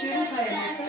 Türk kayması